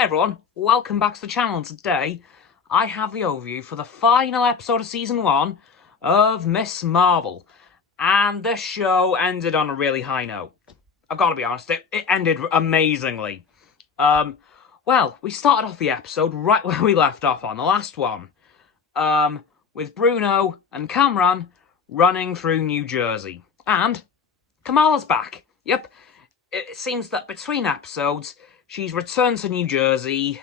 Hey everyone, welcome back to the channel. Today I have the overview for the final episode of Season 1 of Miss Marvel. And this show ended on a really high note. I've got to be honest, it ended amazingly. Well, we started off the episode right where we left off on the last one. With Bruno and Cameron running through New Jersey. And Kamala's back. Yep, it seems that between episodes, she's returned to New Jersey,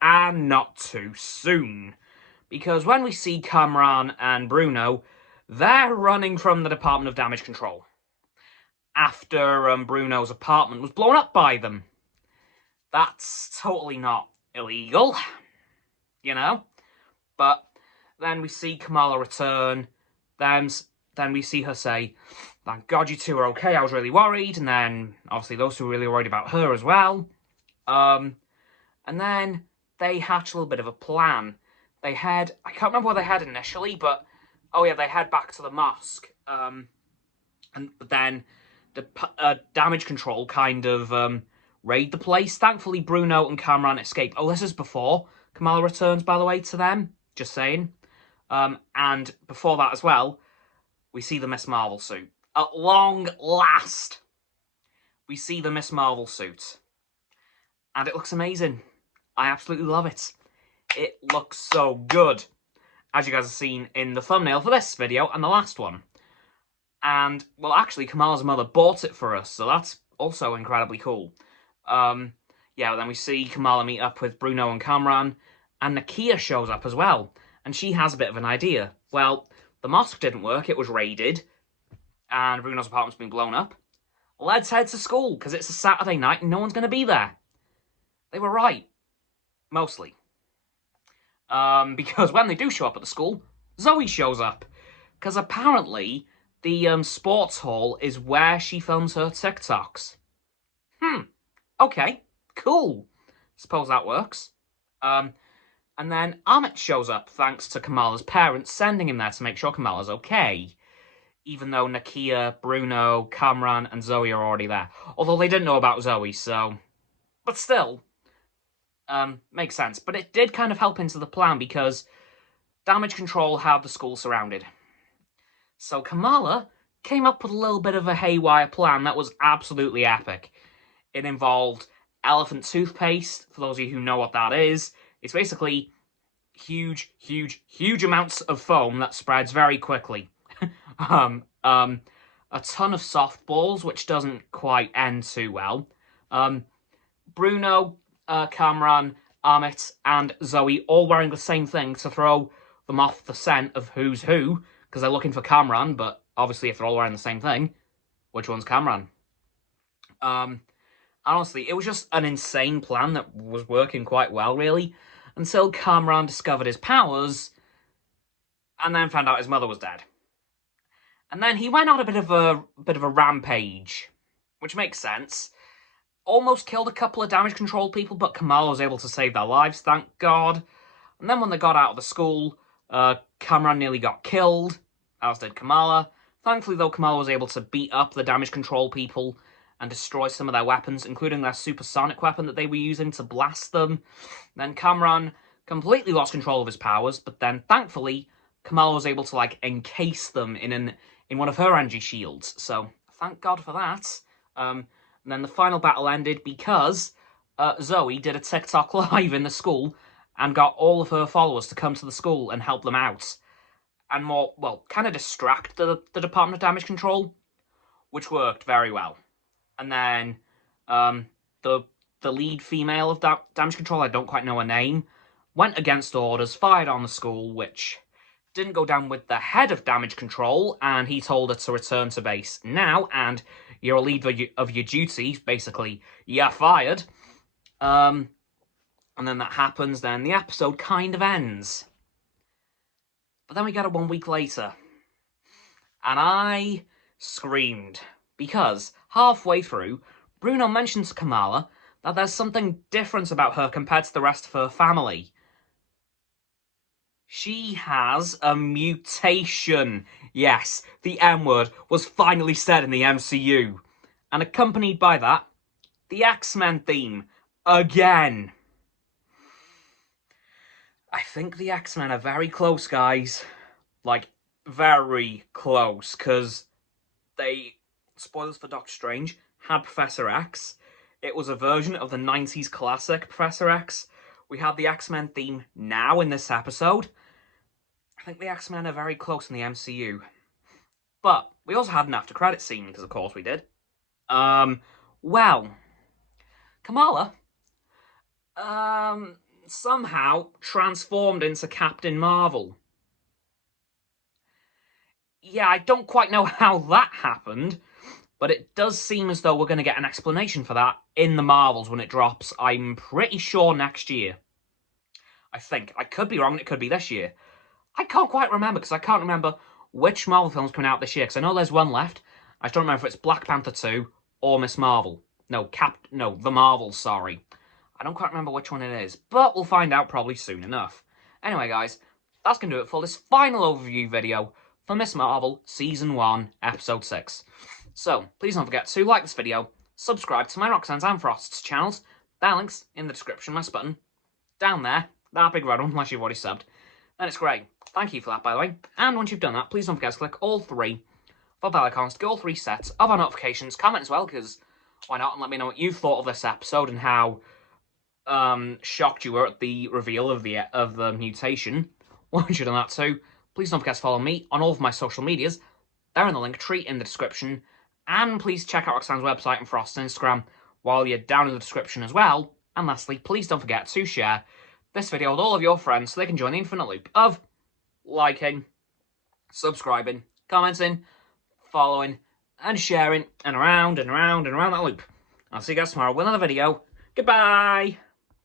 and not too soon. Because when we see Cameron and Bruno, they're running from the Department of Damage Control. After Bruno's apartment was blown up by them. That's totally not illegal, you know? But then we see Kamala return, then we see her say, "Thank God you two are okay, I was really worried," and then, obviously, those two were really worried about her as well. And then they hatch a little bit of a plan. They head, I can't remember where they head initially, but, oh yeah, they head back to the mosque. But then the damage control kind of raid the place. Thankfully, Bruno and Cameron escape. Oh, this is before Kamala returns, by the way, to them. Just saying. And before that as well, we see the Miss Marvel suit. At long last, we see the Miss Marvel suit. And it looks amazing. I absolutely love it. It looks so good. As you guys have seen in the thumbnail for this video and the last one. And, well, actually, Kamala's mother bought it for us, so that's also incredibly cool. Yeah, then we see Kamala meet up with Bruno and Cameron, and Nakia shows up as well. And she has a bit of an idea. Well, the mosque didn't work, it was raided, and Bruno's apartment's been blown up. Let's head to school, because it's a Saturday night and no one's going to be there. They were right. Mostly. Because when they do show up at the school, Zoe shows up. Because apparently, the sports hall is where she films her TikToks. Okay, cool. Suppose that works. And then Amit shows up thanks to Kamala's parents sending him there to make sure Kamala's okay. Even though Nakia, Bruno, Cameron, and Zoe are already there. Although they didn't know about Zoe, so... But still... makes sense. But it did kind of help into the plan because damage control had the school surrounded. So Kamala came up with a little bit of a haywire plan that was absolutely epic. It involved elephant toothpaste, for those of you who know what that is. It's basically huge, huge, huge amounts of foam that spreads very quickly. A ton of softballs, which doesn't quite end too well. Bruno, Cameron, Amit, and Zoe all wearing the same thing to throw them off the scent of who's who, because they're looking for Cameron, but obviously if they're all wearing the same thing, which one's Cameron? Honestly, it was just an insane plan that was working quite well, really, until Cameron discovered his powers, and then found out his mother was dead. And then he went on a bit of a rampage, which makes sense. Almost killed a couple of damage control people, but Kamala was able to save their lives, thank God. And then when they got out of the school, Cameron nearly got killed, as did Kamala. Thankfully, though, Kamala was able to beat up the damage control people and destroy some of their weapons, including their supersonic weapon that they were using to blast them. Then Cameron completely lost control of his powers, but then, thankfully, Kamala was able to, like, encase them in one of her energy shields. So, thank God for that. And then the final battle ended because Zoe did a TikTok live in the school and got all of her followers to come to the school and help them out. And more, well, kind of distract the Department of Damage Control, which worked very well. And then the lead female of Damage Control, I don't quite know her name, went against orders, fired on the school, which didn't go down with the head of Damage Control, and he told her to return to base now, and you're a lead of your duty, basically, you're fired. And then that happens, then the episode kind of ends. But then we get it 1 week later. And I screamed. Because, halfway through, Bruno mentions to Kamala that there's something different about her compared to the rest of her family. She has a mutation. Yes, the M-word was finally said in the MCU. And accompanied by that, the X-Men theme. Again. I think the X-Men are very close, guys. Like, very close, because they, spoilers for Doctor Strange, had Professor X. It was a version of the 90s classic Professor X. We have the X-Men theme now in this episode. I think the X-Men are very close in the MCU. But we also had an after-credits scene, because of course we did. Well, Kamala, somehow transformed into Captain Marvel. Yeah, I don't quite know how that happened, but it does seem as though we're going to get an explanation for that in the Marvels when it drops. I'm pretty sure next year. I think. I could be wrong, it could be this year. I can't quite remember, because I can't remember which Marvel film's coming out this year, because I know there's one left. I just don't remember if it's Black Panther 2 or Miss Marvel. No, The Marvels, sorry. I don't quite remember which one it is, but we'll find out probably soon enough. Anyway, guys, that's going to do it for this final overview video for Miss Marvel Season 1, Episode 6. So, please don't forget to like this video, subscribe to my Roxanne's and Frost's channels. There are links in the description, my button. Down there, that big red one, unless you've already subbed. And it's great. Thank you for that, by the way. And once you've done that, please don't forget to click all three for bell icons to get all 3 sets of our notifications. Comment as well, because why not? And let me know what you thought of this episode and how shocked you were at the reveal of the mutation. Once you've done that too, please don't forget to follow me on all of my social medias. They're in the link tree in the description. And please check out Roxanne's website and Frost's Instagram while you're down in the description as well. And lastly, please don't forget to share this video with all of your friends so they can join the infinite loop of liking, subscribing, commenting, following, and sharing, and around and around and around that loop. I'll see you guys tomorrow with another video. Goodbye!